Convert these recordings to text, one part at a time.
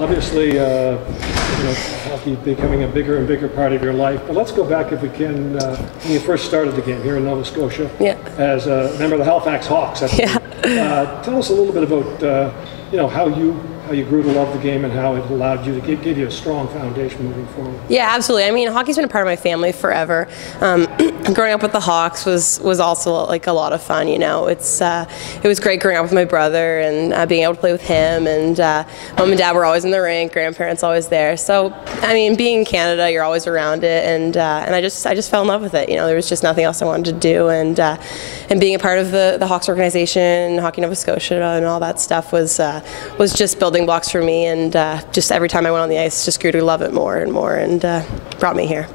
Obviously, hockey becoming a bigger and bigger part of your life. But let's go back, if we can, when you first started the game here in Nova Scotia, as a member of the Halifax Hawks. Tell us a little bit about how you grew to love the game and how it allowed you to give you a strong foundation moving forward. Yeah, absolutely. I mean, hockey's been a part of my family forever. Growing up with the Hawks was also like a lot of fun. It was great growing up with my brother and being able to play with him. And mom and dad were always in the rink, grandparents always there. So I mean, being in Canada, you're always around it, and I just fell in love with it. There was just nothing else I wanted to do, and being a part of the Hawks organization, Hockey Nova Scotia, and all that stuff was just building blocks for me, and just every time I went on the ice, just grew to love it more and more, and brought me here.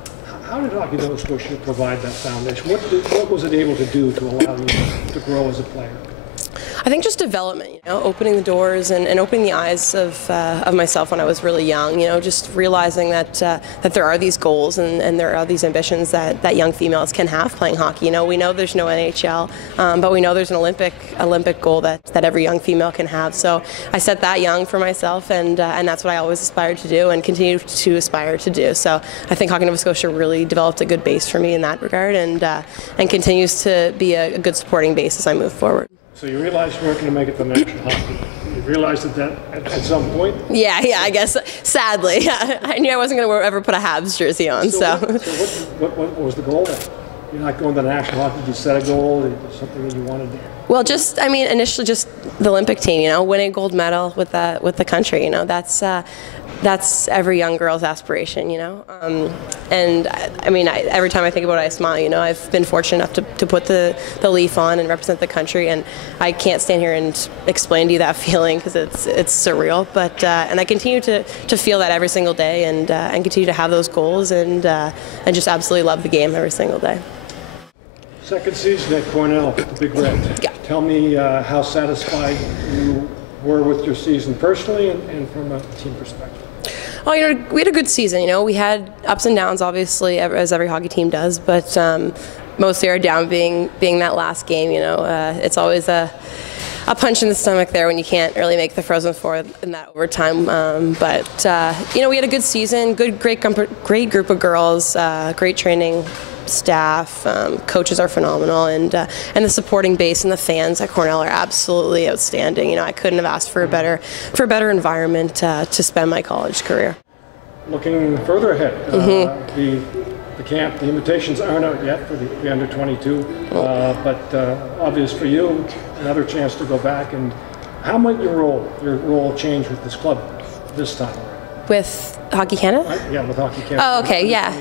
How did Hockey Nova Scotia provide that foundation? What was it able to do to allow you to grow as a player? I think just development, opening the doors and opening the eyes of myself when I was really young, just realizing that there are these goals and there are these ambitions that young females can have playing hockey. We know there's no NHL, but we know there's an Olympic goal that every young female can have. So I set that young for myself, and that's what I always aspired to do and continue to aspire to do. So I think Hockey Nova Scotia really developed a good base for me in that regard, and continues to be a good supporting base as I move forward. So you realized you weren't going to make it to national hockey. You realized that at some point? Yeah, I guess, sadly. I knew I wasn't going to ever put a Habs jersey on. So what was the goal then? You're not going to the national hockey. Did you set a goal? Something that you wanted to? Well, initially just the Olympic team, winning a gold medal with the country, that's every young girl's aspiration, and I mean, every time I think about it, I smile. I've been fortunate enough to put the Leaf on and represent the country, and I can't stand here and explain to you that feeling because it's surreal. But and I continue to feel that every single day, and continue to have those goals, and just absolutely love the game every single day. Second season at Cornell, the Big Red. Yeah. Tell me how satisfied you were with your season personally and from a team perspective. Oh, we had a good season. We had ups and downs, obviously, as every hockey team does. But mostly our down being that last game. It's always a punch in the stomach there when you can't really make the Frozen Four in that overtime. But we had a good season, great group of girls, great training staff, coaches are phenomenal, and the supporting base and the fans at Cornell are absolutely outstanding. I couldn't have asked for a better environment to spend my college career. Looking further ahead, the camp, the invitations aren't out yet for the under 22, but obvious for you, another chance to go back. And how might your role change with this club this time? With Hockey Canada? Yeah, with Hockey Canada. Oh, okay, yeah.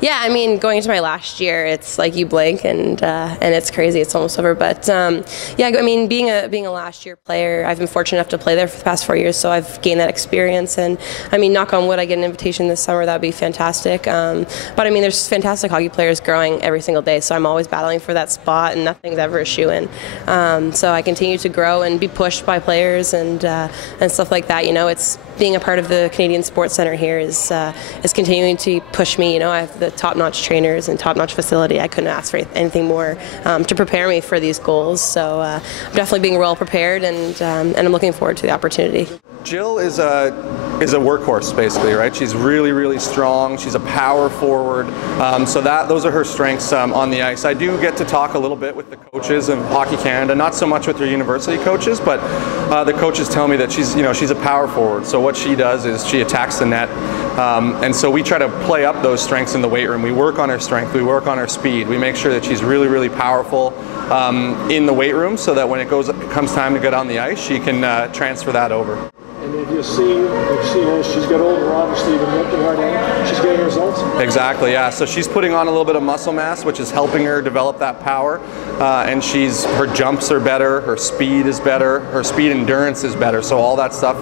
Yeah, I mean, going into my last year, it's like you blink and it's crazy. It's almost over. But yeah, I mean, being a last year player, I've been fortunate enough to play there for the past 4 years, so I've gained that experience. And I mean, knock on wood, I get an invitation this summer. That would be fantastic. But I mean, there's fantastic hockey players growing every single day, so I'm always battling for that spot, and nothing's ever a shoo-in. So I continue to grow and be pushed by players and stuff like that. It's being a part of the Canadian Sports Centre here is continuing to push me. I have the top-notch trainers and top-notch facility. I couldn't ask for anything more to prepare me for these goals. So I'm definitely being well prepared, and I'm looking forward to the opportunity. Jill is a workhorse, basically, right? She's really, really strong. She's a power forward. So those are her strengths on the ice. I do get to talk a little bit with the coaches of Hockey Canada, not so much with their university coaches, but the coaches tell me that she's a power forward. So what she does is she attacks the net, and so we try to play up those strengths in the weight room. We work on her strength. We work on her speed. We make sure that she's really, really powerful in the weight room, so that when it comes time to get on the ice, she can transfer that over. And have you seen her? She's got older, obviously, been working hard on it. She's getting results? Exactly, yeah. So she's putting on a little bit of muscle mass, which is helping her develop that power. And her jumps are better, her speed is better, her speed endurance is better. So all that stuff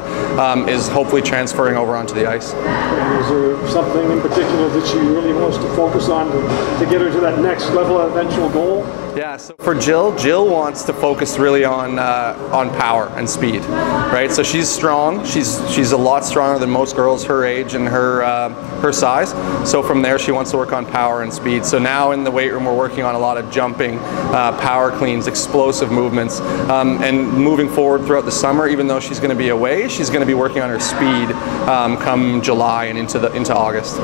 is hopefully transferring over onto the ice. And is there something in particular that she really wants to focus on to get her to that next level, eventual goal? Yeah, so for Jill wants to focus really on power and speed, right? So she's strong. She's a lot stronger than most girls her age and her size. So from there, she wants to work on power and speed. So now in the weight room, we're working on a lot of jumping, power cleans, explosive movements, and moving forward throughout the summer. Even though she's going to be away, she's going to be working on her speed come July and into August.